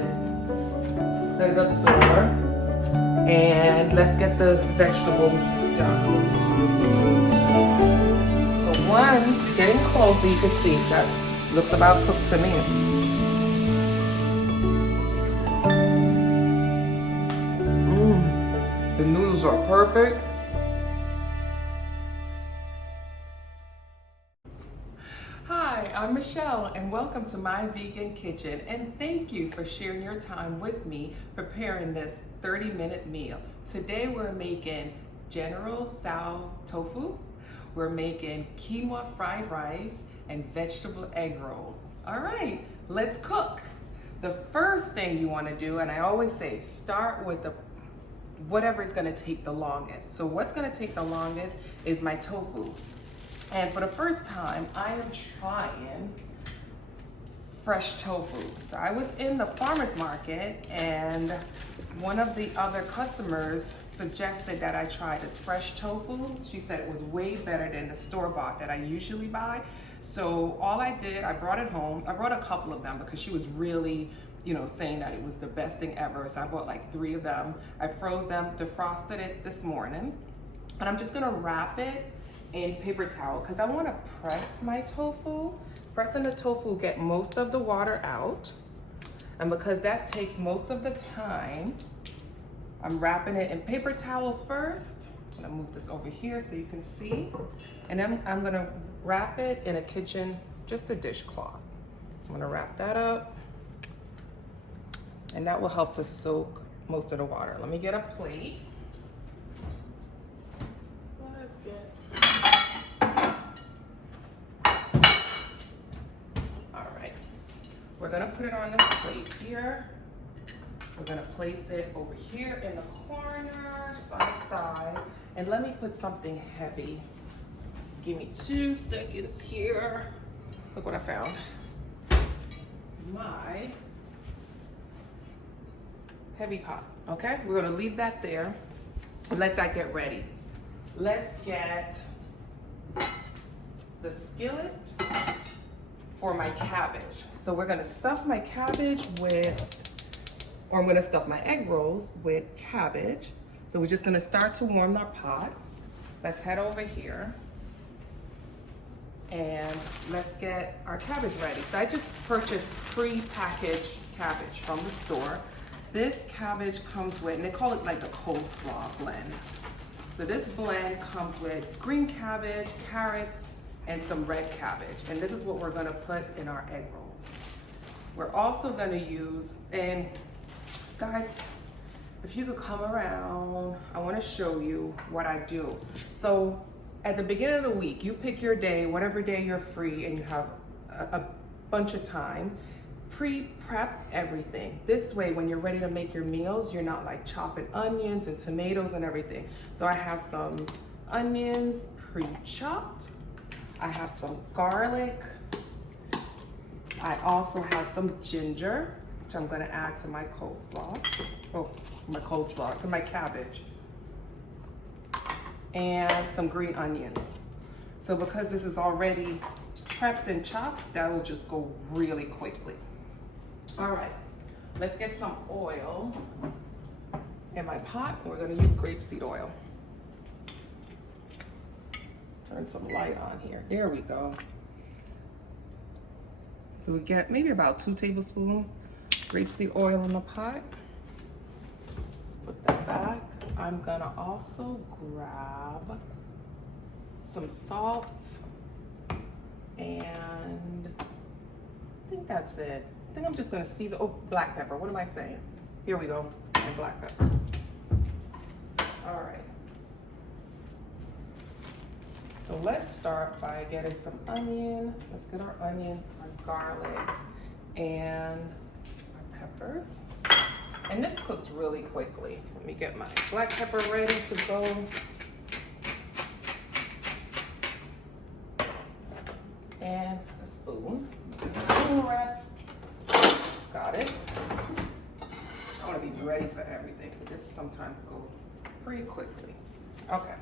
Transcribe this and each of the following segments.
let it absorb, and let's get the vegetables done. So once getting closer, you can see that looks about cooked to me. The noodles are perfect. Hi, I'm Michelle and welcome to my vegan kitchen, and thank you for sharing your time with me preparing this 30-minute meal. Today we're making General Tso tofu, we're making quinoa fried rice, and vegetable egg rolls. All right, let's cook. The first thing you want to do, and I always say, start with whatever is going to take the longest. So what's going to take the longest is my tofu. And for the first time, I am trying fresh tofu. So I was in the farmer's market and one of the other customers suggested that I try this fresh tofu. She said it was way better than the store-bought that I usually buy. So all I did, I brought it home. I brought a couple of them because she was really, saying that it was the best thing ever. So I bought like 3 of them. I froze them, defrosted it this morning. And I'm just gonna wrap it in paper towel because I want to press my tofu. Pressing the tofu get most of the water out, and because that takes most of the time, I'm wrapping it in paper towel first. I'm gonna move this over here so you can see, and then I'm gonna wrap it in a kitchen, just a dishcloth. I'm gonna wrap that up, and that will help to soak most of the water. Let me get a plate. We're gonna put it on this plate here. We're gonna place it over here in the corner, just on the side. And let me put something heavy. Give me 2 seconds here. Look what I found. My heavy pot, okay? We're gonna leave that there and let that get ready. Let's get the skillet for my cabbage. So we're gonna stuff my cabbage I'm gonna stuff my egg rolls with cabbage. So we're just gonna start to warm our pot. Let's head over here and let's get our cabbage ready. So I just purchased pre-packaged cabbage from the store. This cabbage comes with, and they call it like the coleslaw blend. So this blend comes with green cabbage, carrots, and some red cabbage. And this is what we're gonna put in our egg rolls. We're also gonna use, and guys, if you could come around, I wanna show you what I do. So at the beginning of the week, you pick your day, whatever day you're free and you have a bunch of time, pre-prep everything. This way, when you're ready to make your meals, you're not like chopping onions and tomatoes and everything. So I have some onions pre-chopped. I have some garlic. I also have some ginger, which I'm gonna add to my coleslaw. To my cabbage. And some green onions. So because this is already prepped and chopped, that will just go really quickly. All right, let's get some oil in my pot. We're gonna use grapeseed oil. Turn some light on here. There we go. So we get maybe about 2 tablespoons grapeseed oil in the pot. Let's put that back. I'm gonna also grab some salt, and I think that's it. I think I'm just gonna season, black pepper, what am I saying? Here we go, and black pepper. All right. So let's start by getting some onion. Let's get our onion, our garlic, and our peppers. And this cooks really quickly. So let me get my black pepper ready to go. And a spoon. Spoon rest. Got it. I want to be ready for everything. This sometimes goes pretty quickly. Okay.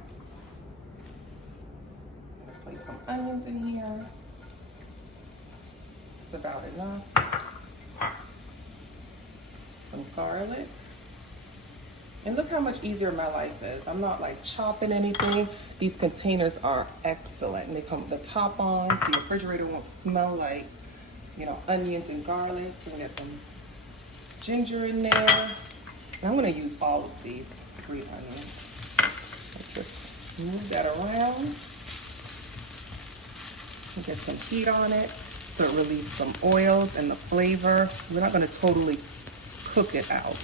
Place some onions in here. It's about enough. some garlic. And look how much easier my life is. I'm not like chopping anything. These containers are excellent. And they come with the top on, so your refrigerator won't smell like, you know, onions and garlic. We get some ginger in there. And I'm gonna use all of these green onions. Just move that around. And get some heat on it so it releases some oils and the flavor. We're not gonna totally cook it out.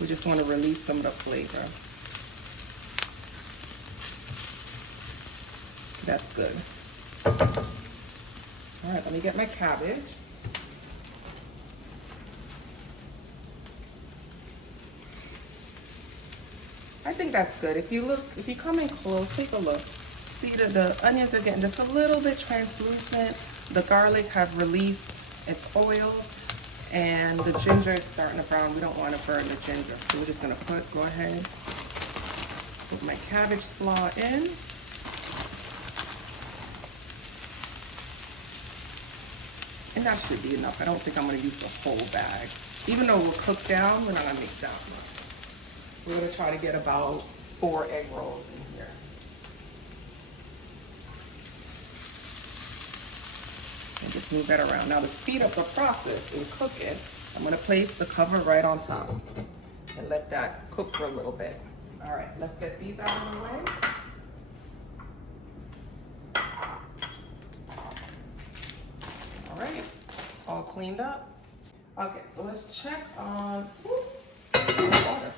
We just want to release some of the flavor. That's good. All right, let me get my cabbage. I think that's good. If you come in close, take a look. See that the onions are getting just a little bit translucent. The garlic have released its oils. And the ginger is starting to brown. We don't want to burn the ginger. So we're just going to go ahead, put my cabbage slaw in. And that should be enough. I don't think I'm going to use the whole bag. Even though we'll cook down, we're not going to make that much. We're going to try to get about 4 egg rolls in here. And just move that around. Now to speed up the process in cooking, I'm gonna place the cover right on top and let that cook for a little bit. All right, let's get these out of the way. All right, all cleaned up. Okay, so let's check on water.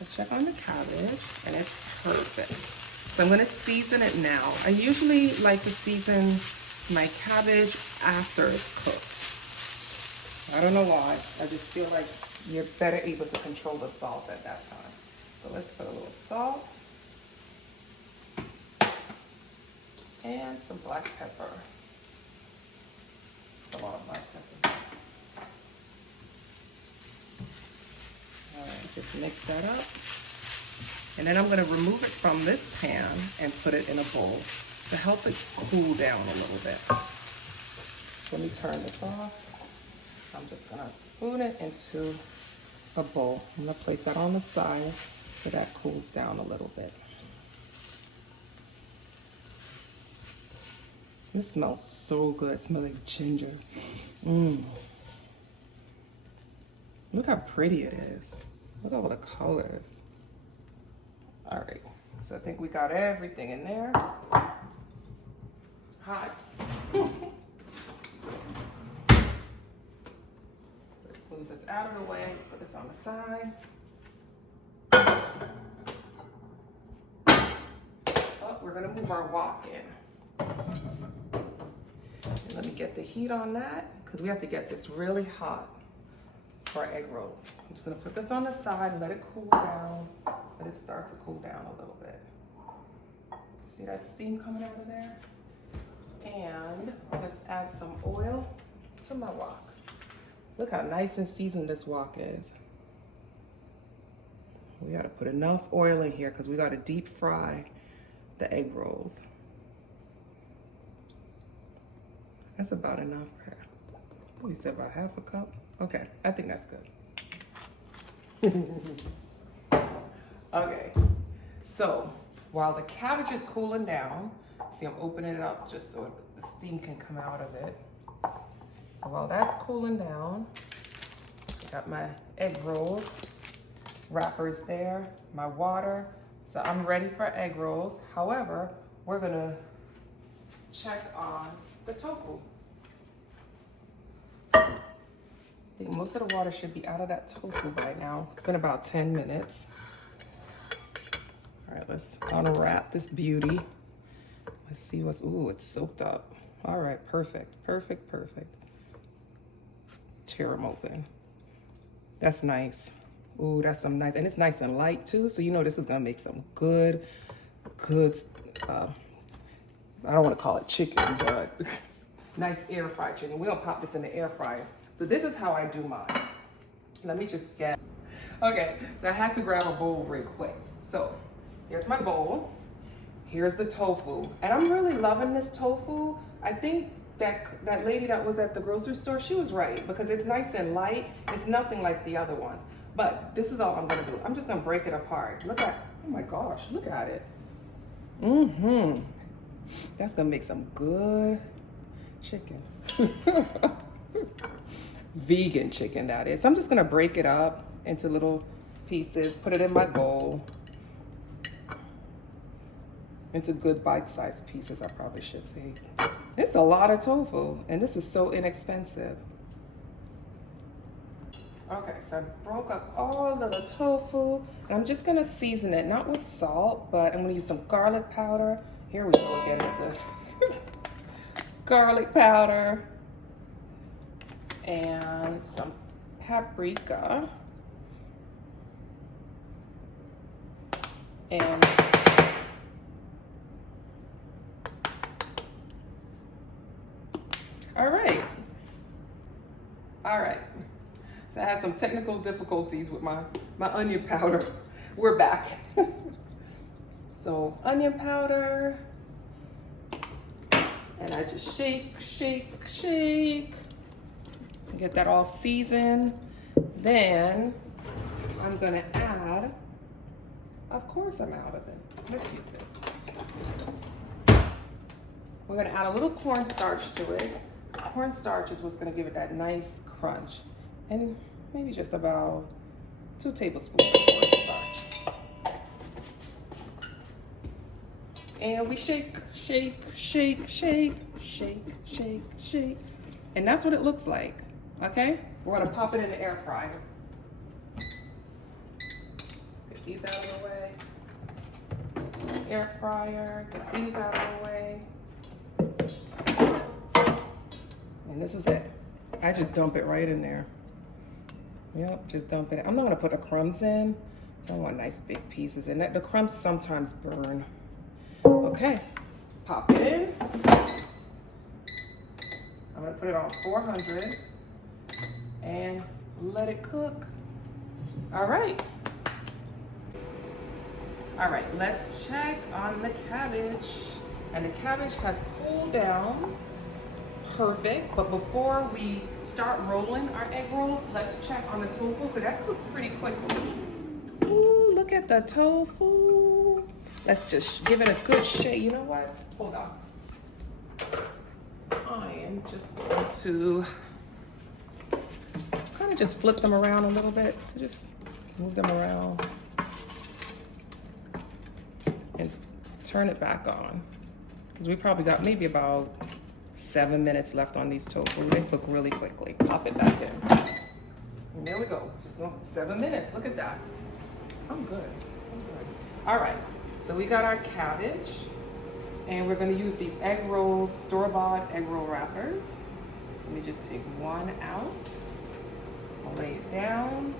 Let's check on the cabbage, and it's perfect. So I'm gonna season it now. I usually like to season my cabbage after it's cooked. I don't know why. I just feel like you're better able to control the salt at that time. So let's put a little salt and some black pepper. That's a lot of black pepper. All right, just mix that up. And then I'm going to remove it from this pan and put it in a bowl to help it cool down a little bit. Let me turn this off. I'm just gonna spoon it into a bowl. I'm gonna place that on the side so that cools down a little bit. This smells so good. It smells like ginger. Look how pretty it is. Look at all the colors. All right, so I think we got everything in there. Hot. Let's move this out of the way, put this on the side. Oh, we're gonna move our wok in. And let me get the heat on that, because we have to get this really hot for our egg rolls. I'm just gonna put this on the side and let it cool down. Let it start to cool down a little bit. See that steam coming out of there? And let's add some oil to my wok. Look how nice and seasoned this wok is. We gotta put enough oil in here because we gotta deep fry the egg rolls. That's about enough. We said about half a cup. Okay, I think that's good. Okay, so while the cabbage is cooling down, see, I'm opening it up just so the steam can come out of it. So while that's cooling down, I got my egg rolls, wrappers there, my water. So I'm ready for egg rolls. However, we're gonna check on the tofu. I think most of the water should be out of that tofu by now. It's been about 10 minutes. All right, let's unwrap this beauty. Let's see what's, ooh, it's soaked up. All right, perfect, perfect, perfect. Let's tear them open. That's nice. Ooh, that's some nice, and it's nice and light too, so you know this is gonna make some good, I don't wanna call it chicken, but nice air fried chicken. We're gonna pop this in the air fryer. So this is how I do mine. Let me just get, okay, so I had to grab a bowl real quick. So here's my bowl. Here's the tofu. And I'm really loving this tofu. I think that lady that was at the grocery store, she was right, because it's nice and light. It's nothing like the other ones. But this is all I'm gonna do. I'm just gonna break it apart. Look at, oh my gosh, look at it. That's gonna make some good chicken. Vegan chicken, that is. So I'm just gonna break it up into little pieces, put it in my bowl. Into good bite-sized pieces, I probably should say. It's a lot of tofu, and this is so inexpensive. Okay, so I broke up all of the tofu, and I'm just gonna season it, not with salt, but I'm gonna use some garlic powder. Here we go again with this. Garlic powder, and some paprika, and all right. So I had some technical difficulties with my onion powder. We're back. So onion powder, and I just shake. Get that all seasoned. Then I'm gonna add, of course I'm out of it. Let's use this. We're gonna add a little cornstarch to it. Cornstarch is what's gonna give it that nice crunch. And maybe just about 2 tablespoons of cornstarch. And we shake. And that's what it looks like, okay? We're gonna pop it in the air fryer. Let's get these out of the way. Air fryer, get these out of the way. And this is it. I just dump it right in there. Yep, just dump it. I'm not gonna put the crumbs in, so I want nice big pieces. And the crumbs sometimes burn. Okay, pop it in. I'm gonna put it on 400 and let it cook. All right, let's check on the cabbage. And the cabbage has cooled down. Perfect, but before we start rolling our egg rolls, let's check on the tofu, because that cooks pretty quickly. Ooh, look at the tofu. Let's just give it a good shake. You know what? Hold on. I am just going to kind of just flip them around a little bit. So just move them around and turn it back on, because we probably got maybe about 7 minutes left on these tofu. They cook really quickly. Pop it back in. And there we go. Just 7 minutes. Look at that. I'm good. All right. So we got our cabbage, and we're going to use these egg rolls, store-bought egg roll wrappers. So let me just take one out. I'll lay it down.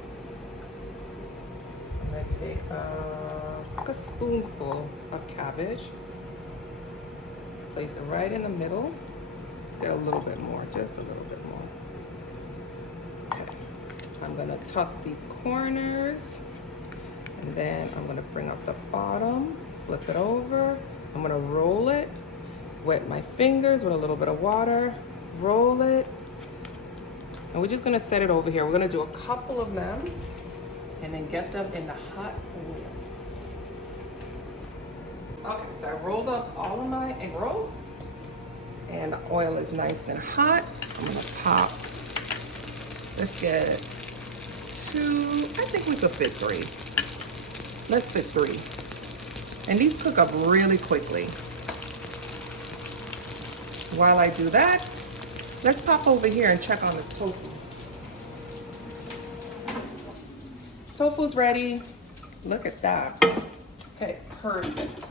I'm going to take a spoonful of cabbage. Place it right in the middle. Let's get a little bit more, just a little bit more. Okay. I'm gonna tuck these corners, and then I'm gonna bring up the bottom, flip it over. I'm gonna roll it, wet my fingers with a little bit of water, roll it. And we're just gonna set it over here. We're gonna do a couple of them, and then get them in the hot oil. Okay, so I rolled up all of my egg rolls, and the oil is nice and hot. I'm gonna pop. Let's get 2, I think we could fit 3. Let's fit 3. And these cook up really quickly. While I do that, let's pop over here and check on this tofu. Tofu's ready. Look at that. Okay, perfect.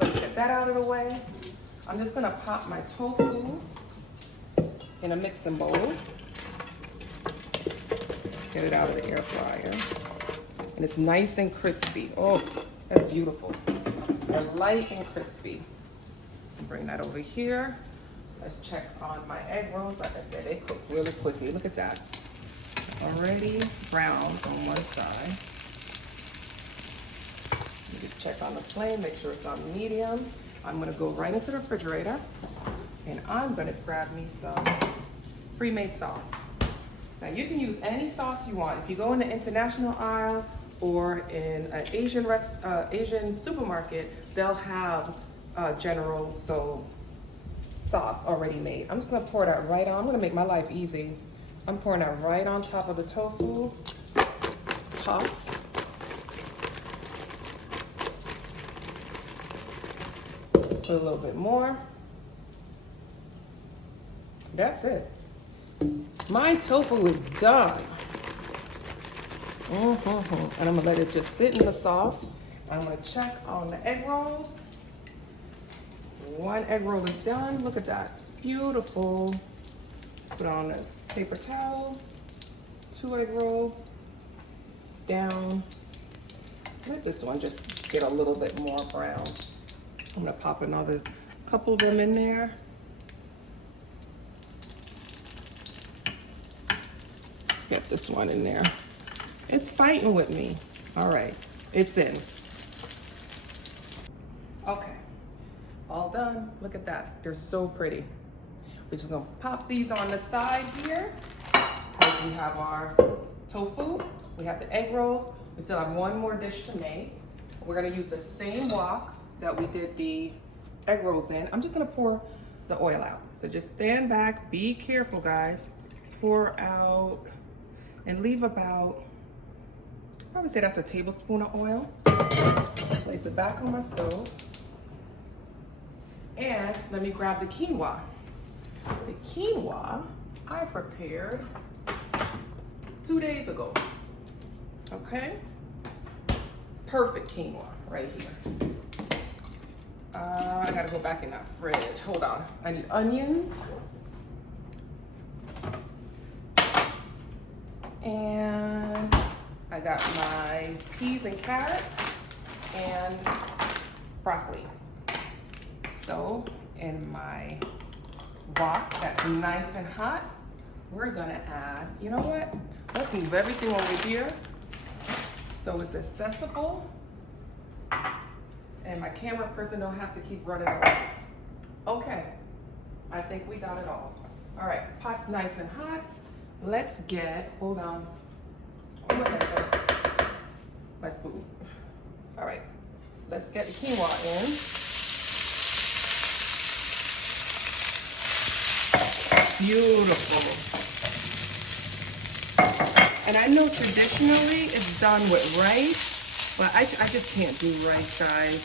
Let's get that out of the way. I'm just gonna pop my tofu in a mixing bowl. Get it out of the air fryer. And it's nice and crispy. Oh, that's beautiful. They're light and crispy. Bring that over here. Let's check on my egg rolls. Like I said, they cook really quickly. Look at that. Already browned on one side. You just check on the flame, make sure it's on medium. I'm gonna go right into the refrigerator And I'm gonna grab me some pre-made sauce. Now you can use any sauce you want. If you go in the international aisle or in an Asian supermarket, they'll have General Tso sauce already made. I'm just gonna pour that right on. I'm gonna make my life easy. I'm pouring that right on top of the tofu. Toss. Put a little bit more. That's it. My tofu is done. And I'm gonna let it just sit in the sauce. I'm gonna check on the egg rolls. One egg roll is done. Look at that, beautiful. Let's put on a paper towel. 2 egg roll, down. Let this one just get a little bit more brown. I'm gonna pop another couple of them in there. Let's get this one in there. It's fighting with me. All right, it's in. Okay, all done. Look at that, they're so pretty. We're just gonna pop these on the side here. We have our tofu, we have the egg rolls. We still have one more dish to make. We're gonna use the same wok that we did the egg rolls in. I'm just gonna pour the oil out. So just stand back, be careful guys. Pour out and leave about, probably say that's a tablespoon of oil. Place it back on my stove. And let me grab the quinoa. The quinoa I prepared 2 days ago. Okay? Perfect quinoa right here. I gotta go back in that fridge. Hold on. I need onions. And I got my peas and carrots and broccoli. So in my wok that's nice and hot, we're gonna add, you know what? Let's move everything over here so it's accessible and my camera person don't have to keep running around. Okay, I think we got it all. All right, pot's nice and hot. Let's get, hold on. Oh my God, my spoon. All right, let's get the quinoa in. Beautiful. And I know traditionally it's done with rice, but I just can't do rice, guys.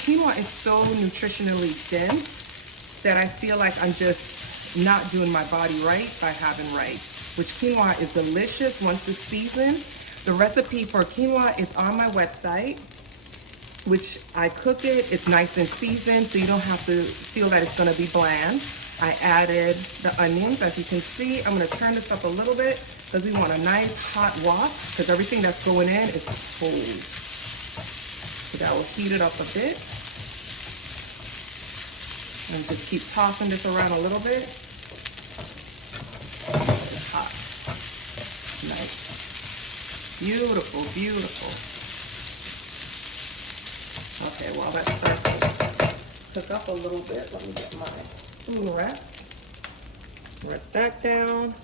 Quinoa is so nutritionally dense that I feel like I'm just not doing my body right by having rice, which quinoa is delicious once it's seasoned. The recipe for quinoa is on my website, which I cook it. It's nice and seasoned, so you don't have to feel that it's gonna be bland. I added the onions, as you can see. I'm gonna turn this up a little bit because we want a nice hot wok because everything that's going in is cold. So that will heat it up a bit. And just keep tossing this around a little bit. It's hot. Nice. Beautiful, beautiful. Okay, while that starts to cook up a little bit, let me get my spoon rest that down.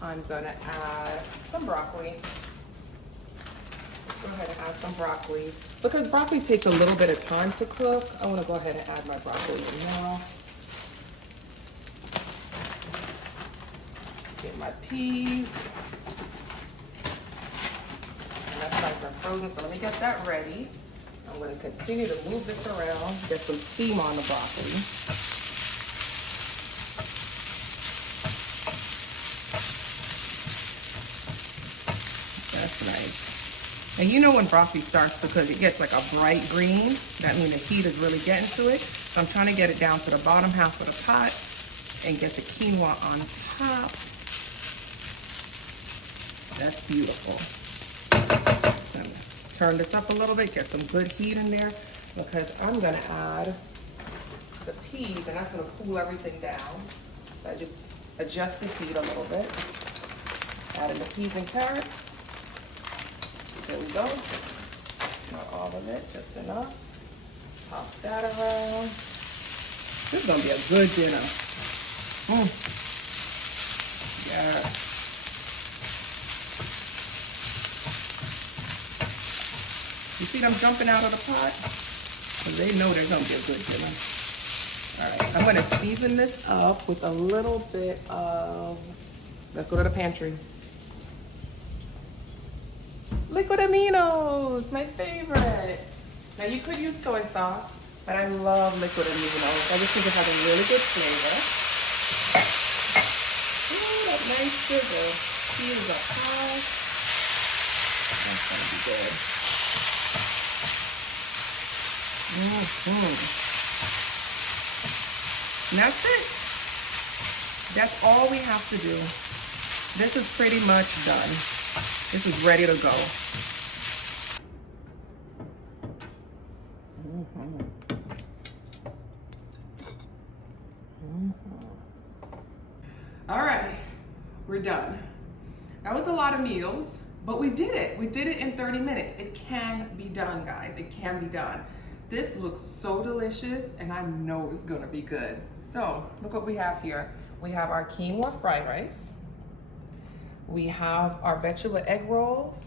I'm gonna add some broccoli. Let's go ahead and add some broccoli. Because broccoli takes a little bit of time to cook, I wanna go ahead and add my broccoli in now. Get my peas. And that's nice and frozen, so let me get that ready. I'm gonna continue to move this around, get some steam on the broccoli. That's nice. And you know when broccoli starts to cook, it gets like a bright green. That means the heat is really getting to it. So I'm trying to get it down to the bottom half of the pot and get the quinoa on top. That's beautiful. Turn this up a little bit, get some good heat in there because I'm gonna add the peas and that's gonna cool everything down. So I just adjust the heat a little bit. Add in the peas and carrots. There we go. Not all of it, just enough. Toss that around. This is gonna be a good dinner. Yeah. You see them jumping out of the pot? Because they know they're gonna be a good dinner. All right, I'm gonna season this up with a little bit of, let's go to the pantry. Liquid aminos, my favorite. Now you could use soy sauce, but I love liquid aminos. I just think it has a really good flavor. Ooh, that nice sizzle. Heat is up high. That's gonna be good. And that's it. That's all we have to do. This is pretty much done. This is ready to go. All right, we're done. That was a lot of meals, but we did it. We did it in 30 minutes. It can be done, guys. It can be done. This looks so delicious, and I know it's gonna be good. So look what we have here. We have our quinoa fried rice. We have our vegetable egg rolls,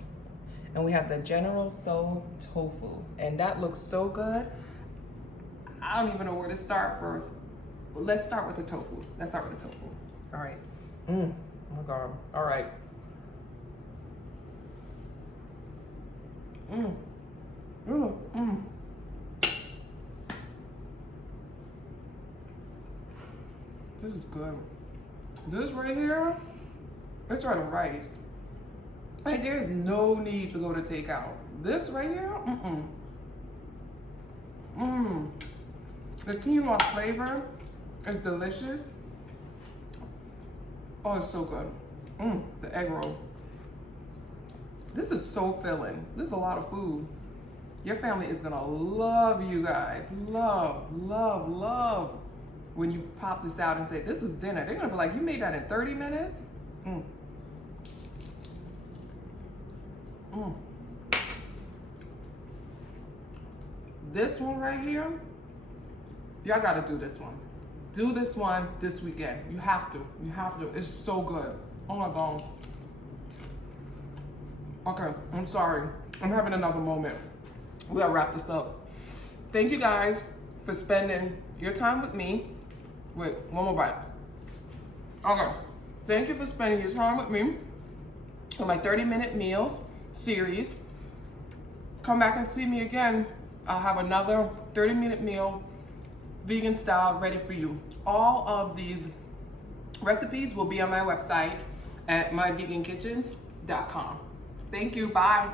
and we have the General Tso tofu. And that looks so good. I don't even know where to start first. Let's start with the tofu. Let's start with the tofu. All right. Oh my God. All right. This is good. This right here, it's right on rice. Like, there is no need to go to takeout. This right here, The quinoa flavor is delicious. Oh, it's so good. The egg roll. This is so filling. This is a lot of food. Your family is gonna love you guys. Love, love, love. When you pop this out and say, this is dinner, they're gonna be like, you made that in 30 minutes? This one right here, y'all gotta do this one. Do this one this weekend. You have to, It's so good. Oh my God. Okay, I'm sorry. I'm having another moment. We gotta wrap this up. Thank you guys for spending your time with me. Wait, one more bite. Okay, thank you for spending your time with me on my 30-minute meals series. Come back and see me again. I'll have another 30-minute meal, vegan style, ready for you. All of these recipes will be on my website at myvegankitchens.com. Thank you, bye.